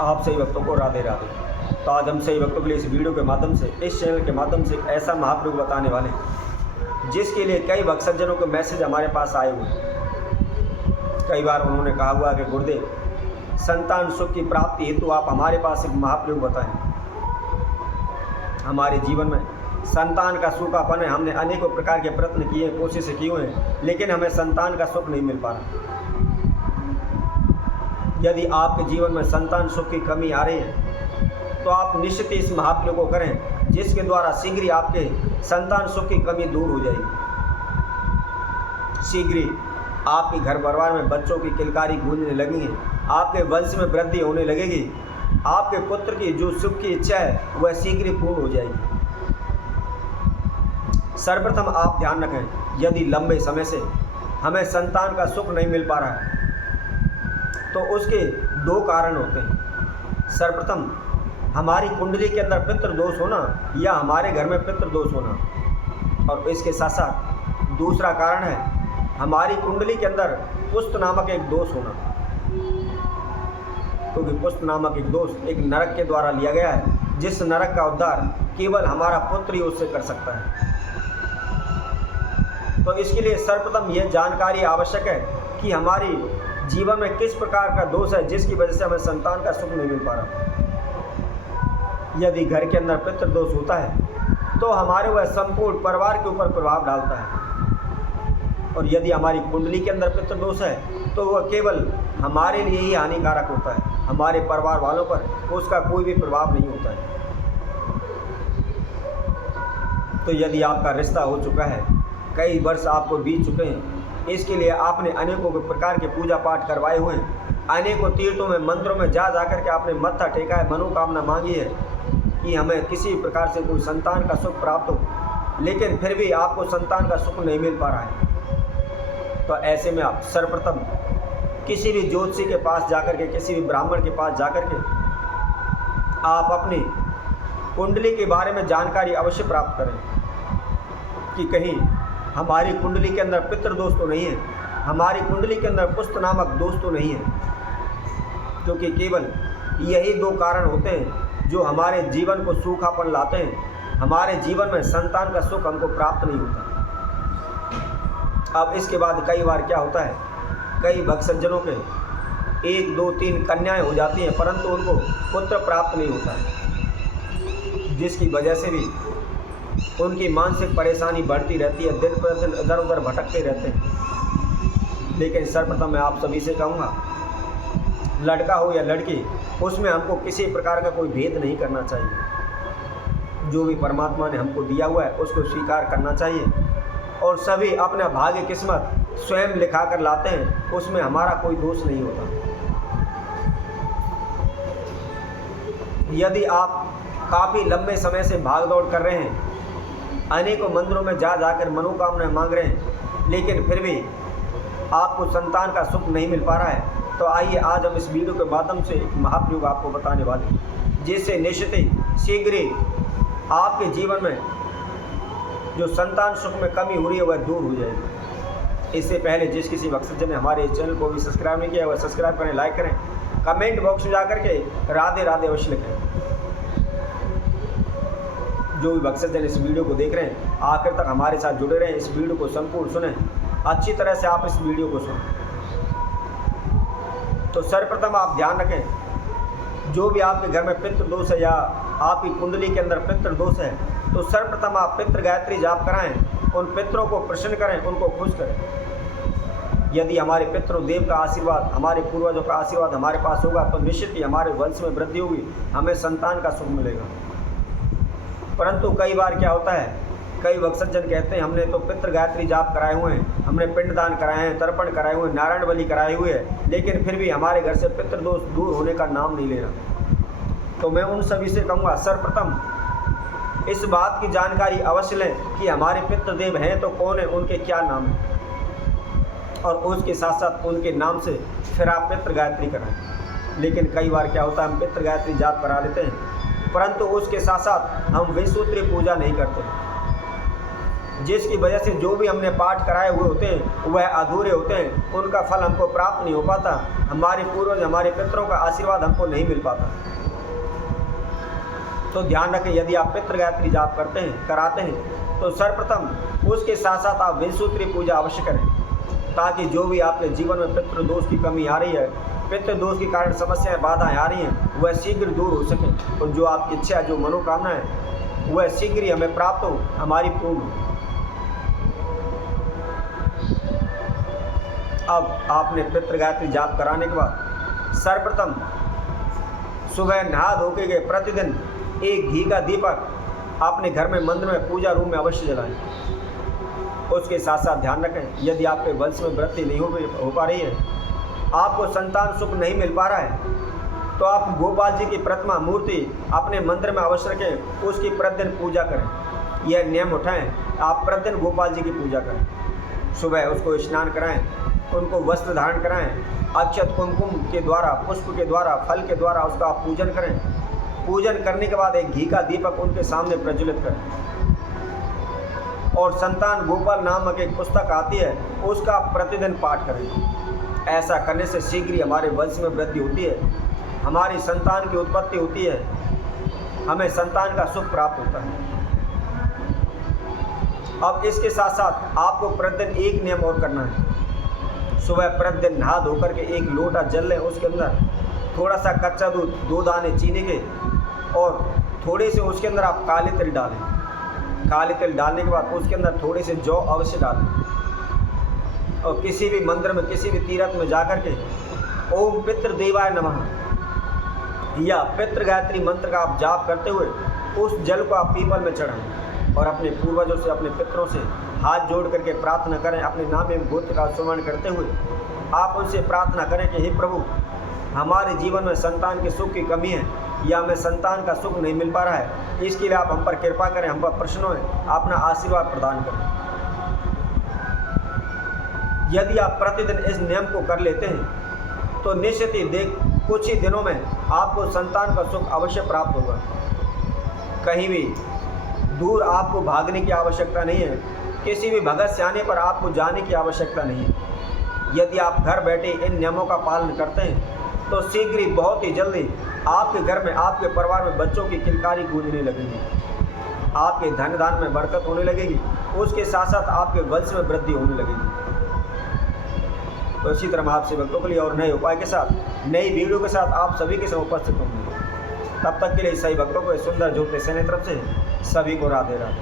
आप सही भक्तों को राधे राधे। तो आज हम सही भक्तों के लिए इस वीडियो के माध्यम से, इस चैनल के माध्यम से ऐसा महाप्रभु बताने वाले हैं जिसके लिए कई भक्त सज्जनों के मैसेज हमारे पास आए हुए हैं। कई बार उन्होंने कहा हुआ कि गुरुदेव, संतान सुख की प्राप्ति हेतु आप हमारे पास एक महाप्रभु बताएं। हमारे जीवन में संतान का सूखापन है। हमने अनेकों प्रकार के प्रयत्न किए, कोशिशें की हुई हैं, लेकिन हमें संतान का सुख नहीं मिल पा रहा। यदि आपके जीवन में संतान सुख की कमी आ रही है तो आप निश्चित ही इस महाप्रयोग को करें, जिसके द्वारा शीघ्र ही आपके संतान सुख की कमी दूर हो जाएगी। शीघ्र ही आपके घर परिवार में बच्चों की किलकारी गूंजने लगेंगी, आपके वंश में वृद्धि होने लगेगी, आपके पुत्र की जो सुख की इच्छा है वह शीघ्र ही पूर्ण हो जाएगी। सर्वप्रथम आप ध्यान रखें, यदि लंबे समय से हमें संतान का सुख नहीं मिल पा रहा है तो उसके दो कारण होते हैं। सर्वप्रथम हमारी कुंडली के अंदर पितृ दोष होना या हमारे घर में पितृ दोष होना, और इसके साथ साथ दूसरा कारण है हमारी कुंडली के अंदर पुष्ट नामक एक दोष होना, क्योंकि पुष्ट नामक एक दोष एक नरक के द्वारा लिया गया है, जिस नरक का उद्धार केवल हमारा पुत्र ही उससे कर सकता है। तो इसके लिए सर्वप्रथम यह जानकारी आवश्यक है कि हमारी जीवन में किस प्रकार का दोष है जिसकी वजह से हमें संतान का सुख नहीं मिल पा रहा। यदि घर के अंदर पितृ दोष होता है तो हमारे वह संपूर्ण परिवार के ऊपर प्रभाव डालता है, और यदि हमारी कुंडली के अंदर पितृ दोष है तो वह केवल हमारे लिए ही हानिकारक होता है, हमारे परिवार वालों पर उसका कोई भी प्रभाव नहीं होता है। तो यदि आपका रिश्ता हो चुका है, कई वर्ष आपको बीत चुके हैं, इसके लिए आपने अनेकों प्रकार के पूजा पाठ करवाए हुए हैं, अनेकों तीर्थों में मंदिरों में जा कर के आपने मत्था टेका है, मनोकामना मांगी है कि हमें किसी प्रकार से कोई संतान का सुख प्राप्त हो, लेकिन फिर भी आपको संतान का सुख नहीं मिल पा रहा है। तो ऐसे में आप सर्वप्रथम किसी भी ज्योतिषी के पास जाकर के, किसी भी ब्राह्मण के पास जाकर के आप अपनी कुंडली के बारे में जानकारी अवश्य प्राप्त करें कि कहीं हमारी कुंडली के अंदर पितृ दोष तो नहीं है, हमारी कुंडली के अंदर पुष्ट नामक दोष तो नहीं है, क्योंकि केवल यही दो कारण होते हैं जो हमारे जीवन को सूखापन लाते हैं, हमारे जीवन में संतान का सुख हमको प्राप्त नहीं होता। अब इसके बाद कई बार क्या होता है, कई भक्त सज्जनों के 1, 2, 3 कन्याएं हो जाती हैं, परंतु उनको पुत्र प्राप्त नहीं होता है, जिसकी वजह से भी उनकी मानसिक परेशानी बढ़ती रहती है, दिन प्रतिदिन इधर उधर भटकते रहते हैं। लेकिन सर्वप्रथम मैं आप सभी से कहूँगा, लड़का हो या लड़की, उसमें हमको किसी प्रकार का कोई भेद नहीं करना चाहिए। जो भी परमात्मा ने हमको दिया हुआ है उसको स्वीकार करना चाहिए, और सभी अपना भाग्य किस्मत स्वयं लिखा कर लाते हैं, उसमें हमारा कोई दोष नहीं होता। यदि आप काफ़ी लंबे समय से भाग दौड़ कर रहे हैं, अनेकों मंदिरों में जा कर मनोकामनाएं मांग रहे हैं, लेकिन फिर भी आपको संतान का सुख नहीं मिल पा रहा है, तो आइए आज हम इस वीडियो के माध्यम से एक महाप्रयोग आपको बताने वाले हैं, जिससे निश्चित ही शीघ्र ही आपके जीवन में जो संतान सुख में कमी हो रही है वह दूर हो जाएगी। इससे पहले जिस किसी भक्त सज्जन ने हमारे चैनल को भी सब्सक्राइब नहीं किया, वह सब्सक्राइब करें, लाइक करें, कमेंट बॉक्स में जाकर के राधे राधे अवश्य लिखें। जो भी भक्त सज्जन इस वीडियो को देख रहे हैं, आखिर तक हमारे साथ जुड़े रहें, इस वीडियो को संपूर्ण सुनें, अच्छी तरह से आप इस वीडियो को सुनें। तो सर्वप्रथम आप ध्यान रखें, जो भी आपके घर में पितृ दोष है या आपकी कुंडली के अंदर पितृ दोष है, तो सर्वप्रथम आप पितृ गायत्री जाप कराएं, उन पितरों को प्रसन्न करें, उनको खुश करें। यदि हमारे पितृदेव का आशीर्वाद, हमारे पूर्वजों का आशीर्वाद हमारे पास होगा तो निश्चित ही हमारे वंश में वृद्धि होगी, हमें संतान का सुख मिलेगा। परंतु कई बार क्या होता है, कई भक्त सज्जन कहते हैं हमने तो पितृ गायत्री जाप कराए हुए हैं, हमने पिंडदान कराए हैं, तर्पण कराए हुए हैं, नारायण बलि कराए हुए हैं, लेकिन फिर भी हमारे घर से पितृ दोष दूर होने का नाम नहीं ले रहा। तो मैं उन सभी से कहूँगा, सर्वप्रथम इस बात की जानकारी अवश्य लें कि हमारे पितृदेव हैं तो कौन है, उनके क्या नाम है, और उसके साथ साथ उनके नाम से फिर आप पितृ गायत्री कराएं। लेकिन कई बार क्या होता है, हम पितृ गायत्री जाप करा लेते हैं, परंतु उसके साथ साथ हम विसूत्री पूजा नहीं करते। जिसकी वजह से जो भी हमने पाठ कराए हुए होते हैं वह अधूरे होते हैं, उनका फल हमको प्राप्त नहीं हो पाता, हमारे पूर्वज हमारे पितरों का आशीर्वाद हमको नहीं मिल पाता। तो ध्यान रखें, यदि आप पितृ गायत्री जाप करते हैं कराते हैं तो सर्वप्रथम उसके साथ साथ आप विंशूत्री पूजा अवश्य करें, ताकि जो भी आपके जीवन में पितृ दोष की कमी आ रही है, पितृ दोष के कारण समस्याएं बाधाएं आ रही हैं, वह शीघ्र दूर हो सके और जो आपकी इच्छा जो मनोकामना है वह शीघ्र ही हमें प्राप्त हो, हमारी पूर्ण हो। अब आपने पितृ गायत्री जाप कराने के बाद सर्वप्रथम सुबह नहा धो के प्रतिदिन एक घी का दीपक अपने घर में मंदिर में पूजा रूम में अवश्य जलाएं। उसके साथ साथ ध्यान रखें, यदि आपके वंश में वृद्धि नहीं हो पा रही है, आपको संतान सुख नहीं मिल पा रहा है, तो आप गोपाल जी की प्रतिमा मूर्ति अपने मंदिर में अवश्य रखें, उसकी प्रतिदिन पूजा करें। यह नियम उठाएं, आप प्रतिदिन गोपाल जी की पूजा करें। सुबह उसको स्नान कराएं, उनको वस्त्र धारण कराएं, अक्षत कुमकुम के द्वारा, पुष्प के द्वारा, फल के द्वारा उसका आप पूजन करें। पूजन करने के बाद एक घी का दीपक उनके सामने प्रज्वलित करें और संतान गोपाल नामक एक पुस्तक आती है उसका प्रतिदिन पाठ करें। ऐसा करने से शीघ्र ही हमारे वंश में वृद्धि होती है, हमारी संतान की उत्पत्ति होती है, हमें संतान का सुख प्राप्त होता है। अब इसके साथ साथ आपको प्रतिदिन एक नियम और करना है। सुबह प्रतिदिन नहा धोकर के एक लोटा जल लें, उसके अंदर थोड़ा सा कच्चा दूध, 2 दाने चीनी के और थोड़े से उसके अंदर आप काले तिल डालें। काले तिल डालने के बाद उसके अंदर थोड़े से जौ अवश्य डालें और किसी भी मंदिर में, किसी भी तीर्थ में जाकर के ओम पितृ देवाय नमः या पितृ गायत्री मंत्र का आप जाप करते हुए उस जल को आप पीपल में चढ़ाएं और अपने पूर्वजों से, अपने पितरों से हाथ जोड़ करके प्रार्थना करें। अपने नाम एवं गोत्र का स्मरण करते हुए आप उनसे प्रार्थना करें कि हे प्रभु, हमारे जीवन में संतान के सुख की कमी है या हमें संतान का सुख नहीं मिल पा रहा है, इसके लिए आप हम पर कृपा करें, हम पर प्रसन्न हों, अपना आशीर्वाद प्रदान करें। यदि आप प्रतिदिन इस नियम को कर लेते हैं तो निश्चित ही कुछ ही दिनों में आपको संतान का सुख अवश्य प्राप्त होगा। कहीं भी दूर आपको भागने की आवश्यकता नहीं है, किसी भी भगत सियाने पर आपको जाने की आवश्यकता नहीं है। यदि आप घर बैठे इन नियमों का पालन करते हैं तो शीघ्र ही, बहुत ही जल्दी आपके घर में, आपके परिवार में बच्चों की किलकारी गूंजने लगेगी, आपके धन दान में बरकत होने लगेगी, उसके साथ साथ आपके वंश में वृद्धि होने लगेगी। तो इसी तरह आपसे भक्तों के लिए और नए उपाय के साथ, नई वीडियो के साथ आप सभी के साथ उपस्थित होंगे। तब तक के लिए सही भक्तों को सुंदर ज्योति सेना तरफ से सभी को राधे राधे।